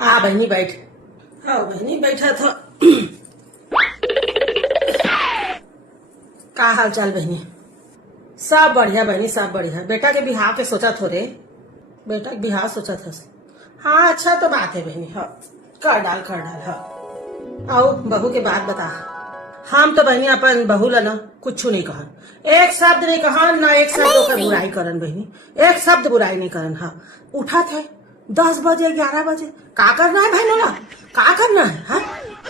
हाँ बहनी बैठ। हाँ बहनी बैठा था। का हाल चाल बहनी? सब बढ़िया बहनी, सब बढ़िया। बेटा के बिहाव के सोचा थोड़े, बेटा के बिहाव सोचा था। हाँ अच्छा तो बात है बहनी। हाँ कर डाल कर डाल। हाँ आओ बहू के बात बता। हम तो बहनी अपन बहू ला ना कुछ नहीं कहन, एक शब्द नहीं कहन, ना एक शब्द ओकर बुराई करन बहनी, एक शब्द बुराई नहीं करन। हाँ उठा थे 10 बजे 11 बजे, का करना है बहनों ला, का करना है? हाँ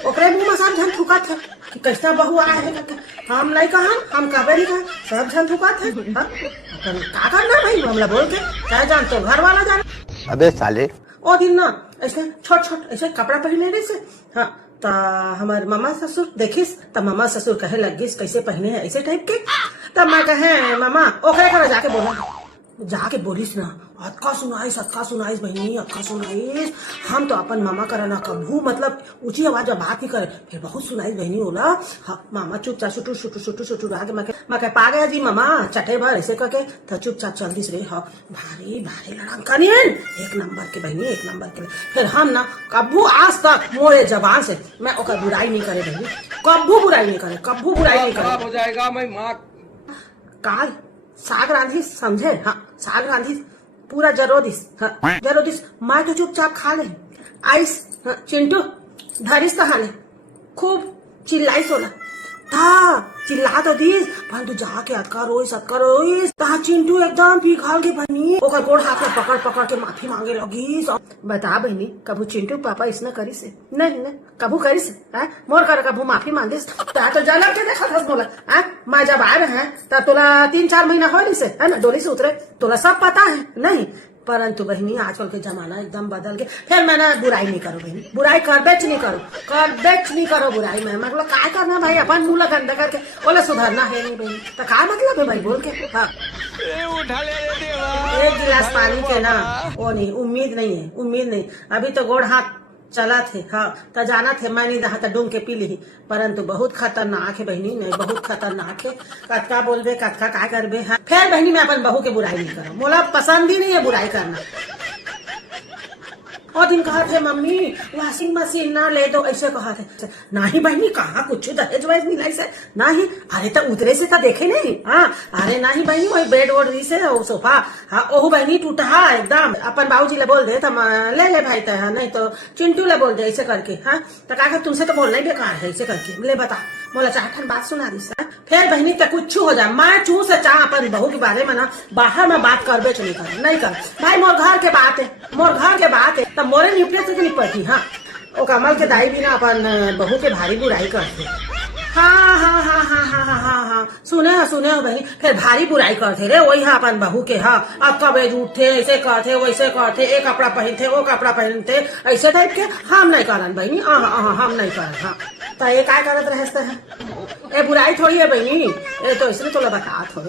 ओकरे मुंह में सब झन थुकत है कि कैसा बहू आया है करके। हम नहीं कहन, हम कबे नहीं कहन, सब झन थुकत है। हाँ अपन का करना है भाई, हमला बोल के क्या जान तो घर वाला जान। अबे साले ओ दिन ना ऐसे छोट छोट ऐसे कपड़ा पहने रहे से। हाँ तो हमारे मामा ससुर देखिस तो मामा ससुर कहे लगिस कैसे पहने हैं ऐसे टाइप के। तब मैं कहे मामा ओकरे कर जाके बोला, जाके बोलिस ना अतका सुनाइस बहनी, अतका सुनाइस। हम तो अपन मामा करा ना कभू मतलब ऊंची आवाज में बात नहीं करे, फिर बहुत सुनाइस बहनी होला। हाँ मामा चुपचाप सुटू सुटू सुटू सुटू आगे मैं पा गया जी मामा चटे भर ऐसे करके तो चुपचाप चल दिस रे। हाँ भारी भारी लड़ाकनियन, एक नंबर के बहनी, एक नंबर के। फिर हम ना कभू आज तक मोरे जबान से मैं ओकर बुराई नहीं करे बहनी, कभू बुराई नहीं करे, कभू बुराई नहीं करे। हो जाएगा मैं माँ काल साग रांधी समझे। हाँ साग रांधी पूरा जरोदिस। हाँ जरोदिस मैं तो चुपचाप खा ले आइस। हाँ, चिंटू धरिस तो हाले खूब चिल्लाइस होला था, चिल्ला तो दीस पर तू जाके अटका रोइस ता चिंटू एकदम पिघल के बनी ओकर गोड़ हाथ में पकड़ पकड़ के माफी मांगे लगी। बता बहनी कभू चिंटू पापा इसने करी से नहीं कभू करी से मोर कर कभू माफी मांगिस ता तो जलक के देखा था बोला। मैं जब आए हैं तब तोला 3-4 महीना हो से है ना डोली से उतरे, तोला सब पता है नहीं। परंतु बहनी आजकल के जमाना एकदम बदल के। फिर मैंने बुराई नहीं करो बहनी, बुराई करबेच नहीं करो बुराई में मतलब क्या करना भाई, अपन मुंह गंदा करके बोले सुधरना है नहीं बहनी तो क्या मतलब है भाई बोल के। हाँ उठा ले रे देवा, एक गिलास पानी के ना वो नहीं, उम्मीद नहीं। अभी तो गोड़ हाथ चला थे। हाँ तो जाना थे मैं नहीं रहा था डूंग के पी ली, परंतु बहुत खतरनाक है बहनी, नहीं बहुत खतरनाक है। कतका बोलबे कतका का करबे। हाँ फिर बहनी मैं अपन बहू के बुराई नहीं करो, मोला पसंद ही नहीं है बुराई करना। और दिन कहा थे मम्मी वॉशिंग मशीन ना ले दो ऐसे कहा थे। नहीं बहनी कहा कुछ दहेज वहेज मिलाई से नहीं, अरे तो उतरे से तो देखे नहीं। हाँ अरे नहीं बहनी वही बेड वोड दी से सोफा। हाँ ओह बहनी टूटा एकदम, अपन बाबूजी ले बोल दे तो ले भाई तो नहीं तो चिंटू ले बोल दे ऐसे करके। हाँ तो कहा तुमसे तो बोलना ही बेकार है ऐसे करके ले बता बोला चाह बात सुना दी। फिर बहनी तो कुछ हो जाए मैं चू से चाह अपन बहू के बारे में ना बाहर में बात करबे नहीं कर भाई, मोर घर के बात है तब मोरे निपटे से निपटी। हाँ ओ कमल के दाई भी ना अपन बहू के भारी बुराई करते। हाँ सुने हो बहनी फिर भारी बुराई करते रे वही। हाँ अपन बहू के हाँ अब कबे उठते ऐसे करते वैसे करते, एक कपड़ा पहनते वो कपड़ा पहनते ऐसे टाइप के। हम नहीं करन बहनी, हम नहीं करन। हाँ तो ये क्या करत रहते हैं, ये बुराई थोड़ी है बहनी, ये तो इसलिए थोड़ा बता थोड़े।